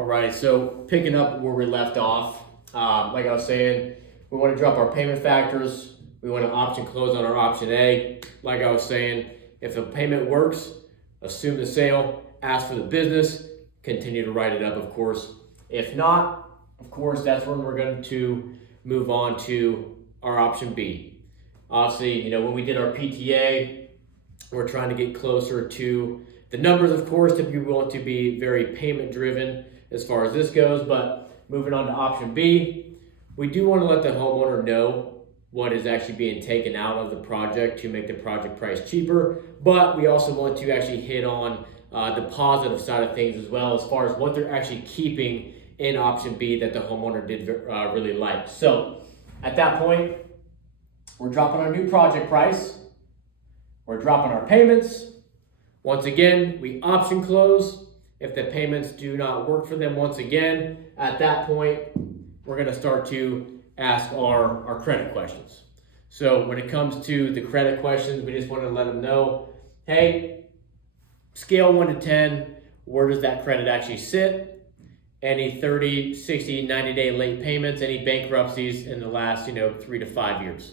All right, so picking up where we left off, like I was saying, we want to drop our payment factors. We want to option close on our option A. Like I was saying, if a payment works, assume the sale, ask for the business, continue to write it up, of course. If not, of course, that's when we're going to move on to our option B. Obviously, when we did our PTA, we're trying to get closer to the numbers, of course, if you want to be very payment driven as far as this goes. But moving on to option B, we do want to let the homeowner know what is actually being taken out of the project to make the project price cheaper. But we also want to actually hit on the positive side of things as well, as far as what they're actually keeping in option B that the homeowner did really like. So at that point, we're dropping our new project price. We're dropping our payments. Once again, we option close. If the payments do not work for them, once again, at that point, we're going to start to ask our credit questions. So when it comes to the credit questions, we just want to let them know, hey, scale 1 to 10, where does that credit actually sit? Any 30, 60, 90-day late payments, any bankruptcies in the last 3 to 5 years.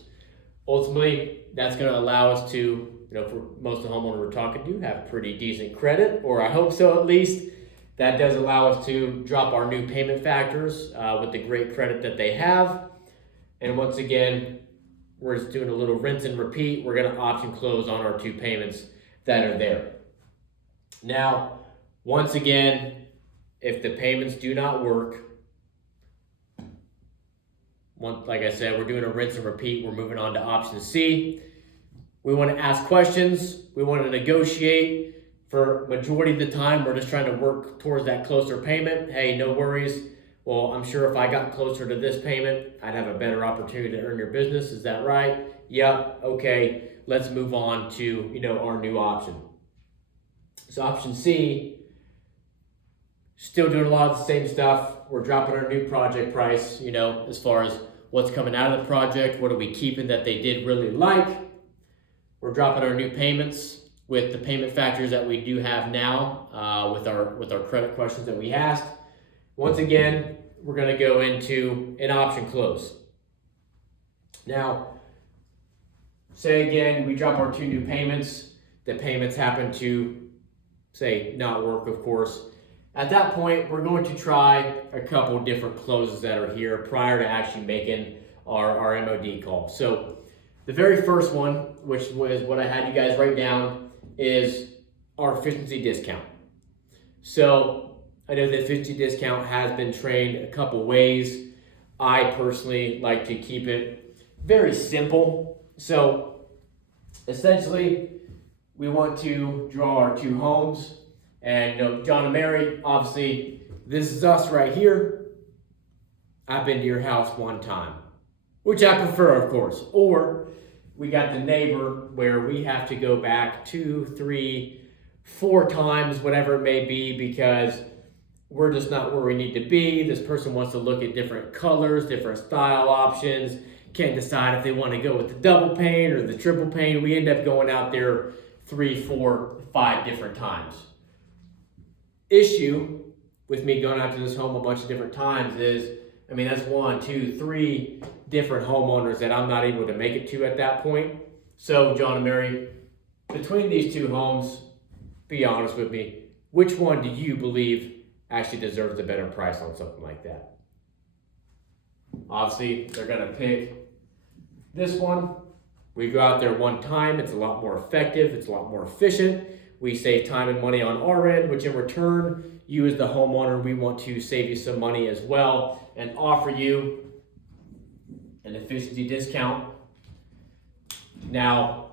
Ultimately, that's going to allow us to, for most of the homeowners we're talking to, have pretty decent credit, or I hope so at least. That does allow us to drop our new payment factors with the great credit that they have. And once again, we're just doing a little rinse and repeat. We're going to option close on our 2 payments that are there. Now, once again, if the payments do not work, like I said, we're doing a rinse and repeat. We're moving on to option C. We want to ask questions. We want to negotiate. For majority of the time, we're just trying to work towards that closer payment. Hey, no worries. Well, I'm sure if I got closer to this payment, I'd have a better opportunity to earn your business. Is that right? Yep. Okay. Let's move on to, our new option. So option C, still doing a lot of the same stuff. We're dropping our new project price, as far as what's coming out of the project, what are we keeping that they did really like. We're dropping our new payments with the payment factors that we do have now with our credit questions that we asked. Once again, we're going to go into an option close. Now, say again, we drop our 2 new payments. The payments happen to, say, not work, of course. At that point, we're going to try a couple different closes that are here prior to actually making our MOD call. So the very first one, which was what I had you guys write down, is our efficiency discount. So I know the efficiency discount has been trained a couple ways. I personally like to keep it very simple. So essentially, we want to draw our 2 homes. And John and Mary, obviously, this is us right here. I've been to your house 1 time, which I prefer, of course. Or we got the neighbor where we have to go back 2, 3, 4 times, whatever it may be, because we're just not where we need to be. This person wants to look at different colors, different style options, can't decide if they want to go with the double pane or the triple pane. We end up going out there 3, 4, 5 different times. Issue with me going out to this home a bunch of different times is, that's 1, 2, 3 different homeowners that I'm not able to make it to at that point. So John and Mary, between these 2 homes, be honest with me, which one do you believe actually deserves a better price on something like that? Obviously, they're going to pick this one. We go out there 1 time. It's a lot more effective. It's a lot more efficient. We save time and money on our end, which in return, you as the homeowner, we want to save you some money as well and offer you an efficiency discount. Now,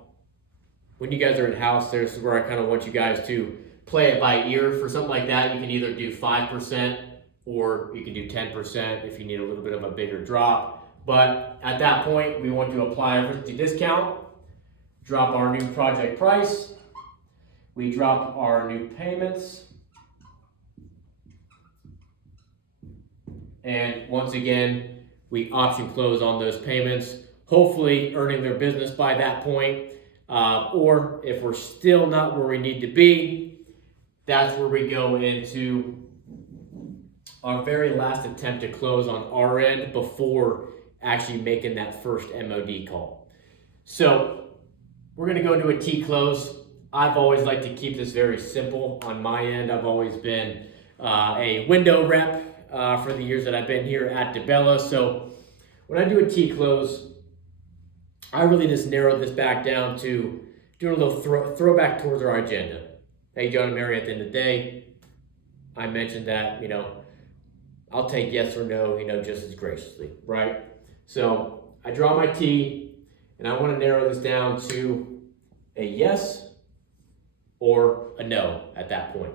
when you guys are in-house, this is where I kind of want you guys to play it by ear. For something like that, you can either do 5% or you can do 10% if you need a little bit of a bigger drop. But at that point, we want to apply a efficiency discount, drop our new project price, we drop our new payments, and once again, we option close on those payments, hopefully earning their business by that point. Or if we're still not where we need to be, that's where we go into our very last attempt to close on our end before actually making that first MOD call. So we're gonna go to a T-close. I've always liked to keep this very simple on my end. I've always been a window rep for the years that I've been here at DeBella. So when I do a T-close, I really just narrowed this back down to doing a little throwback towards our agenda. Hey, John and Mary, at the end of the day, I mentioned that, I'll take yes or no, just as graciously, right? So I draw my T, and I want to narrow this down to a yes or a no at that point.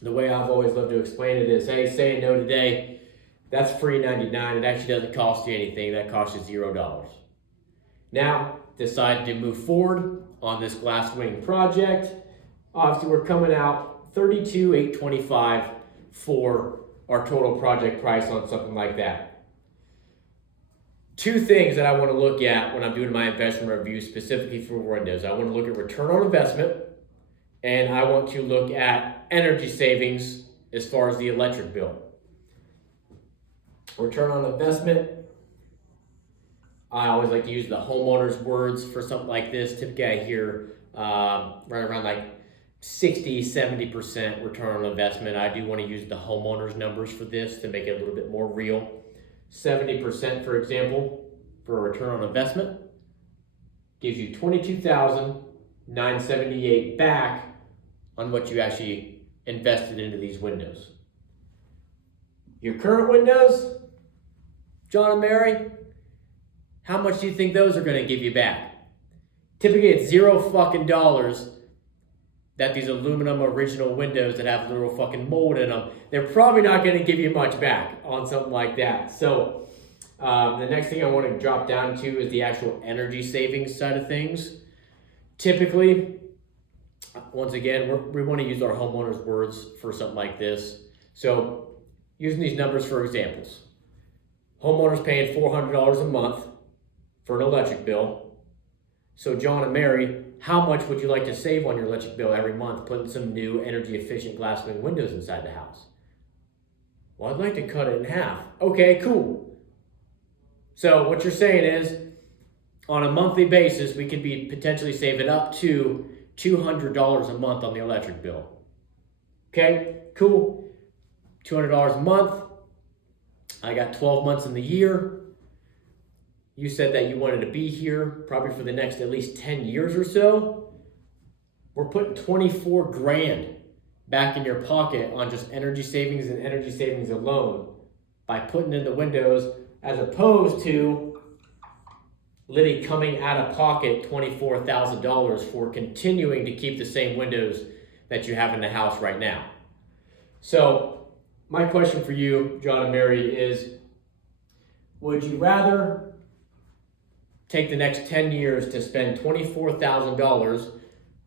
The way I've always loved to explain it is, hey, say a no today, that's free 99. It actually doesn't cost you anything. That costs you $0. Now, decide to move forward on this glass wing project. Obviously, we're coming out $32,825 for our total project price on something like that. Two things that I want to look at when I'm doing my investment review specifically for windows. I want to look at return on investment, and I want to look at energy savings as far as the electric bill. Return on investment, I always like to use the homeowner's words for something like this. Typically I hear right around like 60-70% return on investment. I do want to use the homeowner's numbers for this to make it a little bit more real. 70%, for example, for a return on investment gives you $22,978 back on what you actually invested into these windows. Your current windows, John and Mary, how much do you think those are going to give you back? Typically it's $0 that these aluminum original windows that have little fucking mold in them, they're probably not going to give you much back on something like that. So the next thing I want to drop down to is the actual energy savings side of things. Typically, once again, we want to use our homeowners' words for something like this. So using these numbers for examples. Homeowners paying $400 a month for an electric bill. So John and Mary, how much would you like to save on your electric bill every month putting some new energy efficient glass wing windows inside the house? Well, I'd like to cut it in half. Okay, cool. So what you're saying is on a monthly basis, we could be potentially saving up to $200 a month on the electric bill. Okay, cool. $200 a month. I got 12 months in the year. You said that you wanted to be here probably for the next at least 10 years or so. We're putting 24 grand back in your pocket on just energy savings and energy savings alone by putting in the windows, as opposed to literally coming out of pocket $24,000 for continuing to keep the same windows that you have in the house right now. So my question for you, John and Mary, is would you rather take the next 10 years to spend $24,000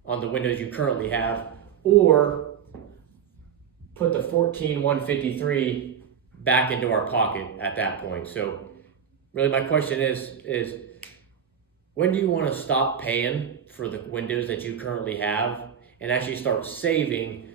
on the windows you currently have, or put the $14,153 back into our pocket at that point? So really my question is when do you want to stop paying for the windows that you currently have and actually start saving